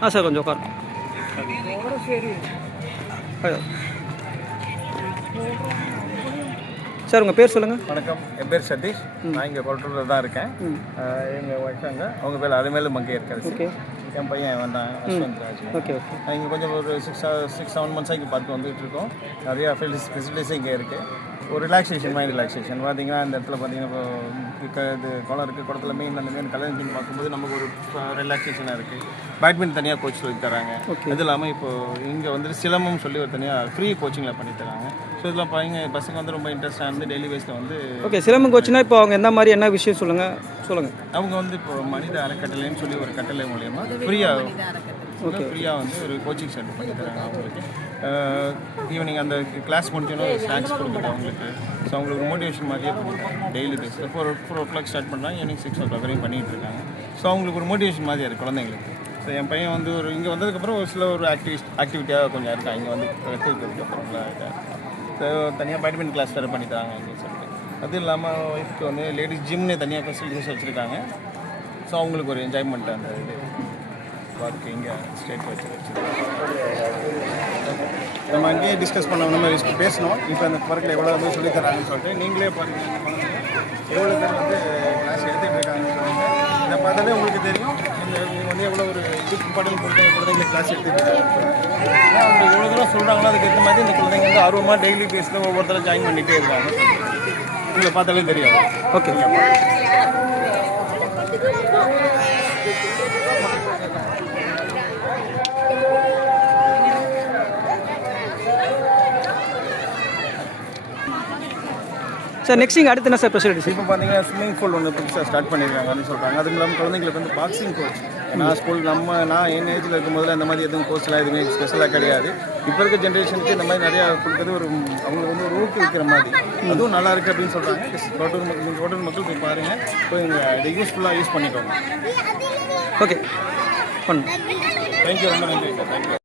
Sir கொஞ்சம் உட்காருங்க. Sir உங்கள் பேர் சொல்லுங்கள். வணக்கம், என் பேர் சதீஷ். நான் இங்கே கொளத்தூரில் தான் இருக்கேன். எங்கள் ஒய்ஃபாங்க அவங்க பேர் அதுமேலே மங்கை இருக்காரு. ஓகே. என் பையன் வந்தான் அஸ்வந்த் ராஜ். Okay okay. இங்கே கொஞ்சம் ஒரு 6-7 மந்த்ஸாக இங்கே பார்த்து வந்துட்டு இருக்கோம். நிறையா ஃபெசிலிட்டிஸும் இங்கே இருக்குது. ஒரு மைண்ட் ரிலாக்ஸேஷன் பார்த்தீங்கன்னா இந்த இடத்துல பார்த்தீங்கன்னா இப்போ இது குளம் இருக்குது. குளத்துல மீன் அந்த மீன் கல்யாணம் பார்க்கும்போது நமக்கு ஒரு ரிலாக்ஸேஷனாக இருக்குது. பேட்மிண்டன் தனியாக கோச் சொல்லி தராங்க. அது இல்லாமல் இப்போது இங்கே வந்துட்டு சிலம்பம் சொல்லி ஒரு தனியாக ஃப்ரீ கோச்சிங்கில் பண்ணி தராங்க. ஸோ இதெல்லாம் பசங்க வந்து ரொம்ப இன்ட்ரெஸ்டாக இருந்து டெய்லி பேஸில் வந்து ஓகே. சிலம்பம் கோச்சுனா இப்போ அவங்க எந்த மாதிரி என்ன விஷயம் சொல்லுங்கள். அவங்க வந்து இப்போ மனித அறக்கட்டளைன்னு சொல்லி ஒரு கட்டளை மூலயமா ஃப்ரீயாக வந்து ஒரு கோச்சிங் சென்டர் பண்ணி தராங்க அவங்களுக்கு. ஈவினிங் அந்த கிளாஸ் முடிஞ்சோன்னா ஸ்நாக்ஸ் கொடுக்குறது அவங்களுக்கு. ஸோ அவங்களுக்கு மோட்டிவேஷன் மாதிரியே பண்ணுறாங்க. டெய்லி பேஸில் 4 o'clock ஸ்டார்ட் பண்ணுறாங்க, ஈவினிங் 6 o'clock வரையும் பண்ணிகிட்டு இருக்காங்க. ஸோ அவங்களுக்கு ஒரு மோட்டிவேஷன் மாதிரியாக இருக்குது குழந்தைங்களுக்கு. ஸோ என் பையன் வந்து இங்கே வந்ததுக்கப்புறம் ஒரு சில ஒரு ஆக்டிவிட்டியாக கொஞ்சம் இருக்கான். இங்கே வந்து கற்றுக்கிறதுக்கப்புறம் தனியாக பேட்மிண்டன் கிளாஸ் வேறு பண்ணி தராங்க அப்படின்னு சொல்லிட்டு. அது இல்லாமல் ஒய்ஃப்க்கு வந்து லேடிஸ் ஜிம்னே தனியாக ஃபெசிலிட்டிஸ் வச்சுருக்காங்க. ஸோ அவங்களுக்கு ஒரு என்ஜாய்மெண்ட் அந்த இது ஒர்க்கு இங்கே ஸ்டேட் வச்சுருக்காங்க. நம்ம அங்கேயே டிஸ்கஸ் பண்ண நம்ம பேசணும். இப்போ அந்த பார்க்கில் எவ்வளோ வந்து சொல்லி தராங்கன்னு சொல்லிட்டு நீங்களே பாருங்கள் எவ்வளோ பேர் வந்து கிளாஸ் எடுத்துகிட்டு இருக்காங்கன்னு சொல்லுங்க. இதை பார்த்தாலே உங்களுக்கு தெரியும் நீங்கள் வந்து எவ்வளோ ஒரு இம்பார்ட்டன்ட் கொடுத்து குழந்தைங்களுக்கு கிளாஸ் எடுத்துகிட்டு இருக்காங்க. அவங்க எவ்வளோ தூரம் சொல்கிறாங்களோ அதுக்கு ஏற்ற மாதிரி இந்த குழந்தைங்க வந்து ஆர்வமாக டெய்லி பேஸில் ஒவ்வொருத்தரும் ஜாயின் பண்ணிகிட்டே இருக்காங்க. உங்களை பார்த்தாலே தெரியும். ஓகே. சார் நெக்ஸ்ட் இங்கே அடுத்து என்ன சார் ஃபெசிலிட்டிஸ்? இப்போ பார்த்தீங்கன்னா ஸ்விம்மிங் பூல் ஒன்று புதுசாக ஸ்டார்ட் பண்ணியிருக்காங்கன்னு சொல்கிறாங்க. அதுவும் இல்லாமல் குழந்தைங்களுக்கு வந்து பாக்ஸிங் கோச். நான் என் ஏஜில் இருக்கும்போது அந்த மாதிரி எதுவும் கோச்செலாம் எதுவுமே ஸ்பெஷலாக கிடையாது. இப்போ இருக்க ஜென்ரேஷனுக்கு இந்த மாதிரி நிறையா கொடுக்குறது அவங்களுக்கு வந்து ஒரு ஊக்குவிக்கிற மாதிரி. அதுவும் நல்லா இருக்குது அப்படின்னு சொல்கிறாங்க. ஹோட்டல் மக்கள் போய் பாருங்கள், போய் இதை யூஸ்ஃபுல்லாக யூஸ் பண்ணிக்கோங்க. ஓகே. தேங்க்யூ, ரொம்ப நன்றி சார். தேங்க்யூ.